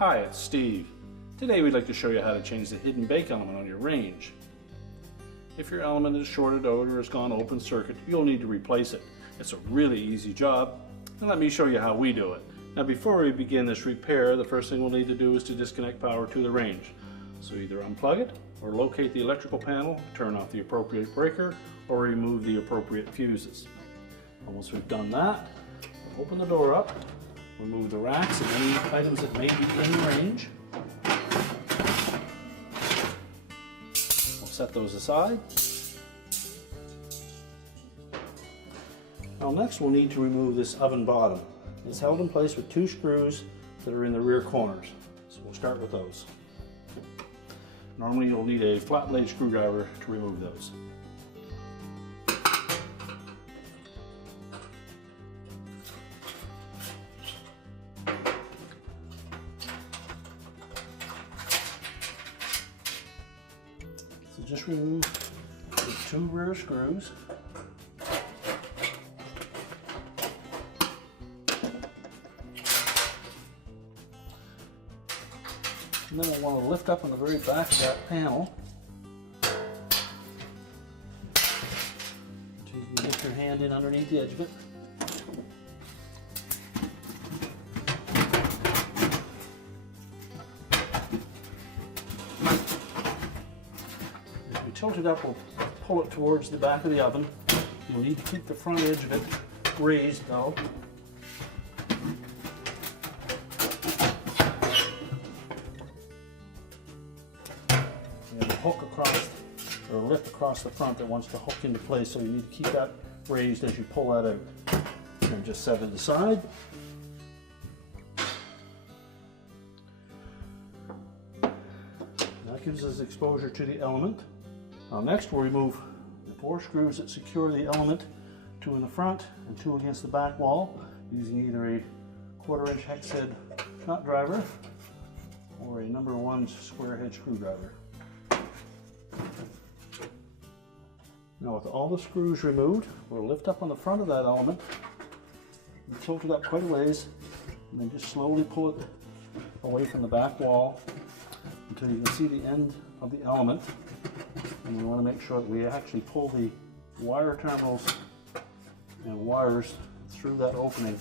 Hi, it's Steve. Today we'd like to show you how to change the hidden bake element on your range. If your element is shorted out or has gone open circuit, you'll need to replace it. It's a really easy job, and let me show you how we do it. Now before we begin this repair, the first thing we'll need to do is to disconnect power to the range. So either unplug it, or locate the electrical panel, turn off the appropriate breaker, or remove the appropriate fuses. And once we've done that, we'll open the door up, remove the racks and any items that may be in range. We'll set those aside. Now next we'll need to remove this oven bottom. It's held in place with two screws that are in the rear corners. So we'll start with those. Normally you'll need a flat blade screwdriver to remove those. So just remove the two rear screws. And then we'll want to lift up on the very back of that panel so you can get your hand in underneath the edge of it. As we tilt it up, we'll pull it towards the back of the oven. You'll need to keep the front edge of it raised though. Hook across or lift across the front that wants to hook into place, so you need to keep that raised as you pull that out. And just set it aside. That gives us exposure to the element. Now next we'll remove the four screws that secure the element, two in the front and two against the back wall, using either a 1/4 inch hex head nut driver or a number 1 square head screwdriver. Now with all the screws removed, we'll lift up on the front of that element and tilt it up quite a ways, and then just slowly pull it away from the back wall until you can see the end of the element. And we want to make sure that we actually pull the wire terminals and wires through that opening.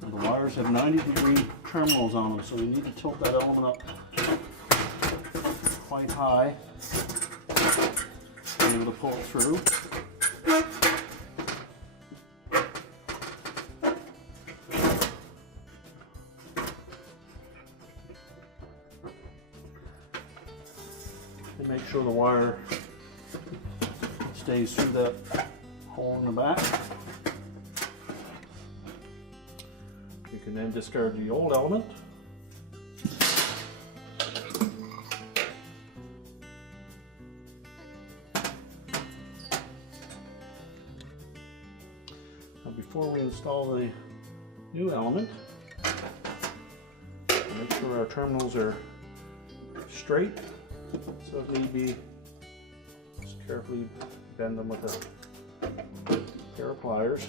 The wires have 90-degree terminals on them, so we need to tilt that element up quite high to be able to pull it through. And make sure the wire stays through that hole in the back. You can then discard the old element. Now before we install the new element, make sure our terminals are straight. So if need be, just carefully bend them with a pair of pliers.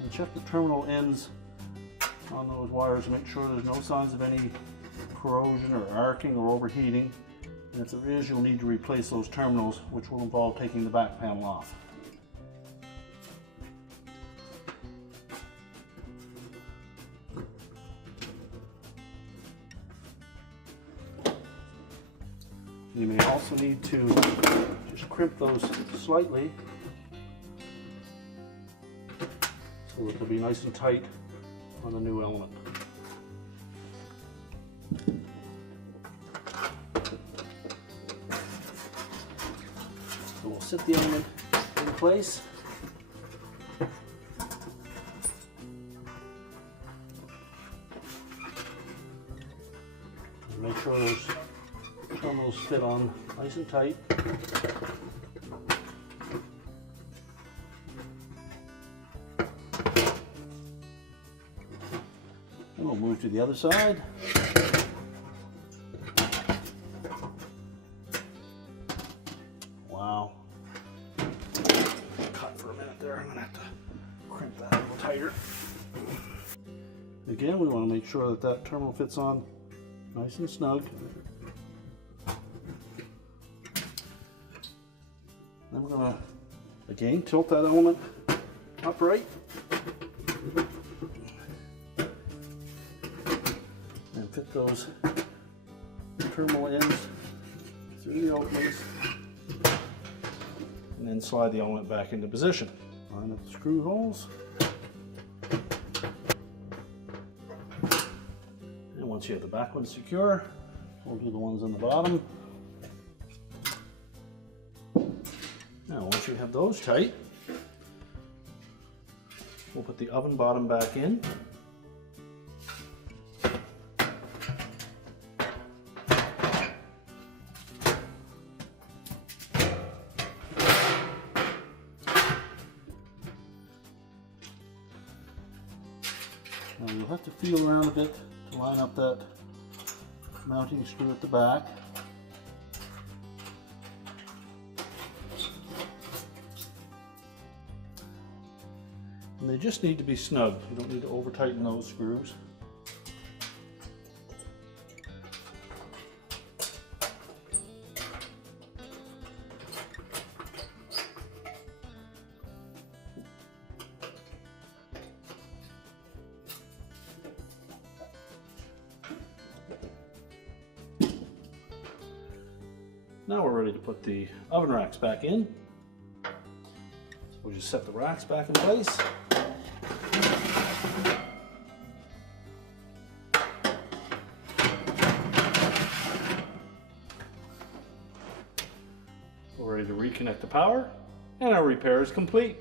And check the terminal ends on those wires to make sure there's no signs of any corrosion or arcing or overheating. And if there is, you'll need to replace those terminals, which will involve taking the back panel off. You may also need to just crimp those slightly so that they'll be nice and tight on the new element. So we'll sit the element in place. Make sure those terminals fit on nice and tight. And we'll move to the other side. Wow. Cut for a minute there. I'm going to have to crimp that a little tighter. Again, we want to make sure that that terminal fits on nice and snug. Then we're going to, again, tilt that element upright. And fit those terminal ends through the openings. And then slide the element back into position. Line up the screw holes. And once you have the back one secure, we'll do the ones on the bottom. Now once you have those tight, we'll put the oven bottom back in. Now you'll have to feel around a bit to line up that mounting screw at the back. And they just need to be snug. You don't need to over tighten those screws. Now we're ready to put the oven racks back in. So we'll just set the racks back in place. We're ready to reconnect the power, and our repair is complete.